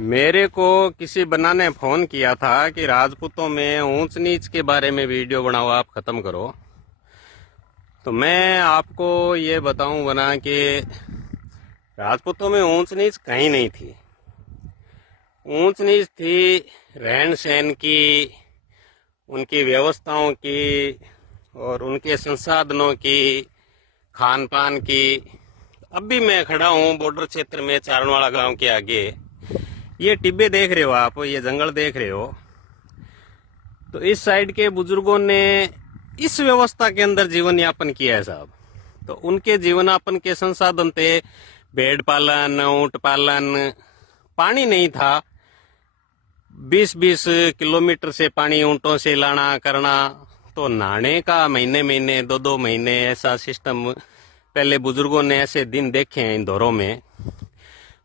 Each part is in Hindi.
मेरे को किसी बंदा ने फोन किया था कि राजपूतों में ऊंच नीच के बारे में वीडियो बनाओ, आप खत्म करो। तो मैं आपको ये बताऊं बना कि राजपूतों में ऊंच नीच कहीं नहीं थी। ऊंच नीच थी रहन सहन की, उनकी व्यवस्थाओं की और उनके संसाधनों की, खान पान की। अब भी मैं खड़ा हूँ बॉर्डर क्षेत्र में चारणवाड़ा गांव के आगे। ये टिब्बे देख रहे हो आप, ये जंगल देख रहे हो। तो इस साइड के बुजुर्गों ने इस व्यवस्था के अंदर जीवन यापन किया है साहब। तो उनके जीवन यापन के संसाधन थे भेड़ पालन, ऊंट पालन। पानी नहीं था, 20-20 किलोमीटर से पानी ऊंटों से लाना करना। तो नहाने का महीने महीने 2-2 महीने ऐसा सिस्टम पहले बुजुर्गों ने ऐसे दिन देखे हैं इन दौरों में।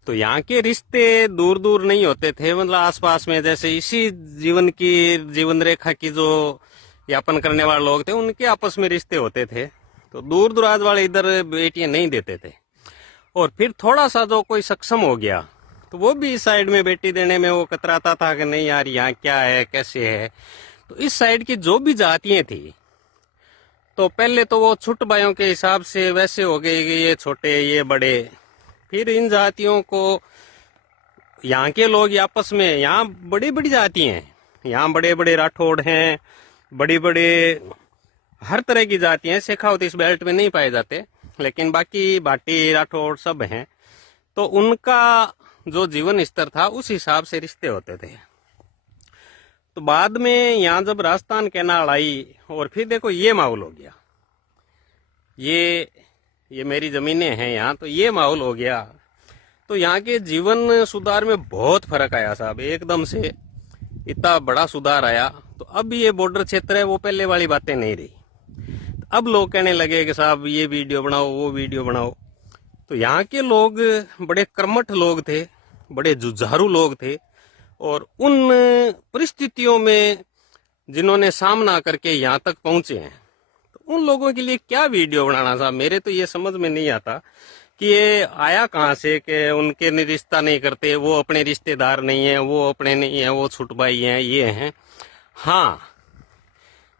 तो यहाँ के रिश्ते दूर दूर नहीं होते थे, मतलब आसपास में, जैसे इसी जीवन रेखा की जो यापन करने वाले लोग थे उनके आपस में रिश्ते होते थे। तो दूर दराज वाले इधर बेटियां नहीं देते थे। और फिर थोड़ा सा जो कोई सक्षम हो गया तो वो भी इस साइड में बेटी देने में वो कतराता था कि नहीं यार यहाँ क्या है कैसे है। तो इस साइड की जो भी जातियां थी तो पहले तो वो छुट भाइयों के हिसाब से वैसे हो गए कि ये छोटे ये बड़े। फिर इन जातियों को यहाँ के लोग आपस में, यहाँ बड़ी बड़ी जातियां हैं, यहाँ बड़े बड़े राठौड़ हैं, बड़ी बड़े हर तरह की जातियां। शेखावत इस बेल्ट में नहीं पाए जाते, लेकिन बाकी भाटी राठौड़ सब हैं। तो उनका जो जीवन स्तर था उस हिसाब से रिश्ते होते थे। तो बाद में यहाँ जब राजस्थान कैनाल आई और फिर देखो ये माहौल हो गया, ये मेरी जमीनें हैं यहाँ, तो ये माहौल हो गया। तो यहाँ के जीवन सुधार में बहुत फर्क आया साहब, एकदम से इतना बड़ा सुधार आया। तो अब ये बॉर्डर क्षेत्र है, वो पहले वाली बातें नहीं रही। अब लोग कहने लगे कि साहब ये वीडियो बनाओ वो वीडियो बनाओ। तो यहाँ के लोग बड़े कर्मठ लोग थे, बड़े जुझारू लोग थे। और उन परिस्थितियों में जिन्होंने सामना करके यहाँ तक पहुंचे हैं, तो उन लोगों के लिए क्या वीडियो बनाना था, मेरे तो ये समझ में नहीं आता कि ये आया कहाँ से कि उनके रिश्ता नहीं करते, वो अपने रिश्तेदार नहीं है, वो अपने नहीं है, वो छुट भाई हैं, ये हैं। हाँ,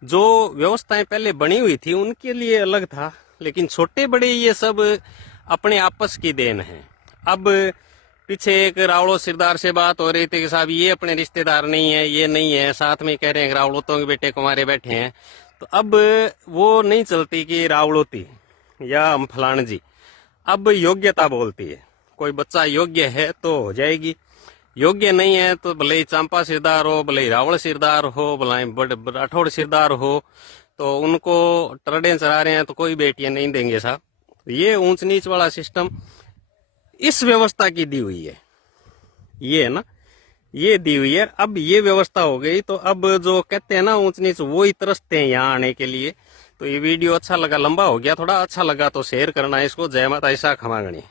जो व्यवस्थाएं पहले बनी हुई थी उनके लिए अलग था, लेकिन छोटे बड़े ये सब अपने आपस की देन है। अब पीछे एक रावड़ो सिरदार से बात हो रही थी कि साहब ये अपने रिश्तेदार नहीं है, ये नहीं है, साथ में कह रहे हैं रावड़ोतों के बेटे कुमारे बैठे हैं। तो अब वो नहीं चलती कि रावड़ोती या हम फलान जी। अब योग्यता बोलती है। कोई बच्चा योग्य है तो हो जाएगी, योग्य नहीं है तो भले ही चांपा सिरदार हो, भले ही रावड़ सिरदार हो, भले ही राठौड़ सिरदार हो, तो उनको टरडे चढ़ा रहे हैं तो कोई बेटियां नहीं देंगे साहब। ये ऊंच नीच वाला सिस्टम इस व्यवस्था की दी हुई है, ये है ना, ये दी हुई है। अब ये व्यवस्था हो गई तो अब जो कहते हैं ना ऊंच नीच, वो ही तरसते हैं यहाँ आने के लिए। तो ये वीडियो अच्छा लगा, लंबा हो गया थोड़ा, अच्छा लगा तो शेयर करना इसको। जय माता ईसा खमागणी।